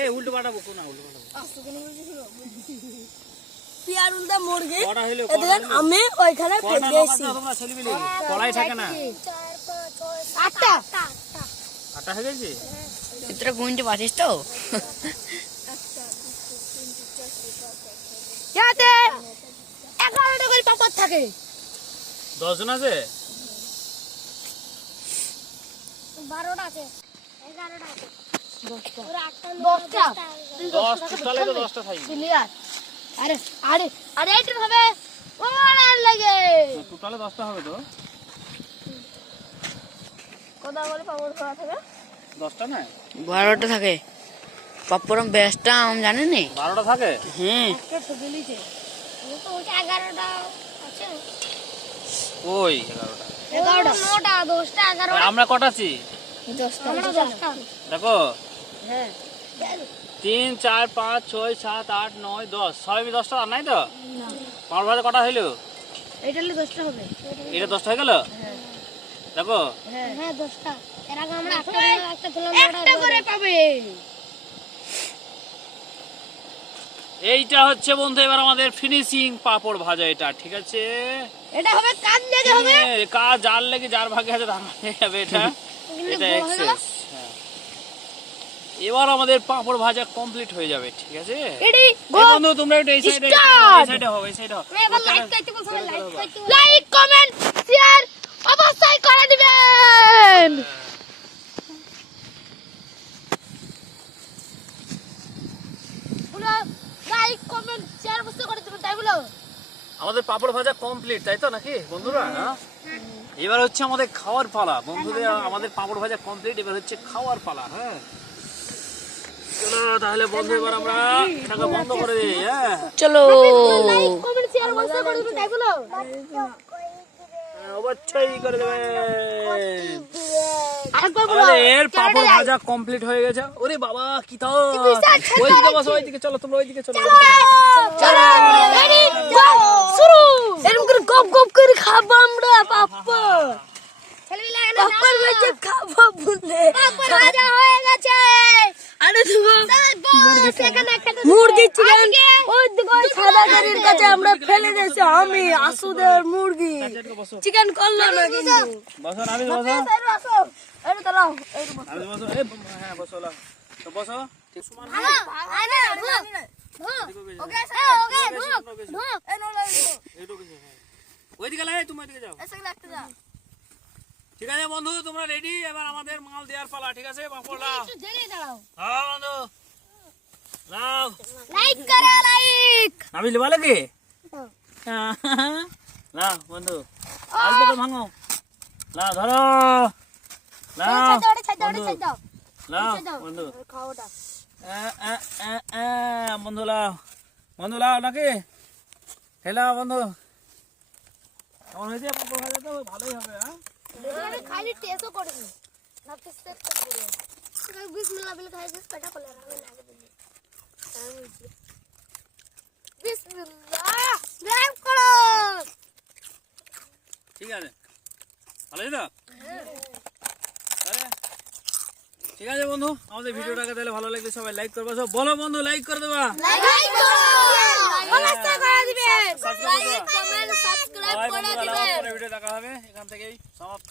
এই উল্টো পাটা বকো না, উল্টো পাটা আস্তে কেন বলছিস? পিয়ার উল্টা মুরগি কটা হইলো? এদিকে আমি ওইখানে ফেলে দিয়েছি। তোমরা ছেলে মিলে কড়াই থাকে না? 8টা আটা হয়ে গেছে? ভিতরে গুনতে পারছিস তো? যাতে 11টা করে পাপড় থাকে। 10 জন আছে? 12টা আছে, 11টা আছে, 10টা 10 টোটালে তো 10টা থাকবে। ক্লিয়ার। আরে আরে আরে এটা হবে ওরা লাগে টোটালে 10টা হবে তো? কত করে পাপড় খাওয়া থাকে? 10টা না? 12টা থাকে। পাপড়ম বেস্টটা আমি জানি নি। 12টা থাকে? হ্যাঁ একটা ঠকে লিছে। ও তো ওটা 11টা আছে। ওই 11টা। 11টা 9টা 10টা 11টা। আমরা কটা আছি? 10টা 10টা। দেখো হ্যাঁ 3 4 5 6 7 8 9 10 সবই 10টা আর নাই তো? পাপড় ভাজা কটা হইলো? এটা হলে 10টা হবে। এটা 10টা হয়ে গেল? দেখো হ্যাঁ 10টা। এর আগে আমরা একটা খেলাম, একটা করে পাবে। এইটা হচ্ছে বন্ধু এবার আমাদের ফিনিশিং পাপড় ভাজা, এটা ঠিক আছে? এটা হবে কাজ লেগে হবে। কাজ যার লেগে যার ভাগে আছে তার ভাগে যাবে এটা। এটা এক্সেস। এবার আমাদের পাপড় ভাজা কমপ্লিট হয়ে যাবে, ঠিক আছে? রেডি এই বন্ধু তোমরা একটু এই সাইডে হও, এই সাইডে হও। এবার লাইক করতে বলছো, লাইক কমেন্ট শেয়ার অবশ্যই করে দিবেন। পুরো লাইক কমেন্ট শেয়ার অবশ্যই করে দিবেন, তাই বলো? আমাদের পাপড় ভাজা কমপ্লিট, তাই তো নাকি বন্ধুরা? হ্যাঁ? এবার হচ্ছে আমাদের খাওয়ার পালা বন্ধুদের। আমাদের পাপড় ভাজা কমপ্লিট, এবার হচ্ছে খাওয়ার পালা। হ্যাঁ চলো তাহলে বন্ধু এবার আমরা এটাকে বন্ধ করে দিই। হ্যাঁ চলো। লাইক কমেন্ট শেয়ার অবশ্যই করে দিবেন, তাই বলো? অবশ্যই করে দেবেন। আরেকবার বলো। আরে এর পাপড় ভাজা কমপ্লিট হয়ে গেছে। ওরে বাবা কি তো ওইদিকে বসো, ওইদিকে চলো, তোমরা ওইদিকে চলো। চলো রেডি গো শুরু। এরকম করে গপ গপ করে খাবো আমরা পাপড়। পাপড় ভেজে খাবো বলে পাপড় ভাজা হয়ে গেছে। আরে দেখো মুরগি চিকেন ওই দিকে সাদা গাড়ির কাছে আমরা ফেলে দিয়েছি। আমি আসুদের মুরগি চিকেন করলো না কিন্তু। বসো নাবি, বসো আসো এই দাঁড়াও এই নাবি, বসো। এই হ্যাঁ বসো, লাও তো বসো। ঠিক সমান ওকে ওকে ঢোক এই নো লাগো এইটুকু কিছু হ্যাঁ। ওইদিকে লাগে, তুমি ওইদিকে যাও। এসে লাগতে যা। ঠিক আছে বন্ধু তোমরা রেডি? এবার আমাদের মাল দেওয়ার পালা, ঠিক আছে? পাপড় লাও। একটু জেগে দাঁড়াও। হ্যাঁ বন্ধু লাও। লাইক করো লাইক। নাবি লিবা লাগে না বন্ধু, অল্প করে ভাঙো। লাও ধরো, লাও বন্ধু, লাও বন্ধু। খাওয়াটা বন্ধু লাও, বন্ধু লাও নাকি খেলাও বন্ধু। কেমন হয়েছে পাপড় ভাজা? তো ভালোই হবে। হ্যাঁ খালি টেস্টও করবি না, টেস্ট করবি। বিসমিল্লাহ বলে খাই দিস, পেটা খোলা হবে না দিবি। বিসমিল্লাহ লাইক করো। ঠিক আছে, ভালো হয়েছে তো? আরে, ঠিক আছে বন্ধু, আমাদের ভিডিওটাকে তাহলে ভালো লাগলে সবাই লাইক করবে। সব বলো বন্ধু, লাইক করে দেবা। লাইক করো, অবশ্যই করে দিবেন। লাইক কমেন্ট সাবস্ক্রাইব করে দিবেন। ভিডিও দেখা হবে, এখান থেকেই সমাপ্ত।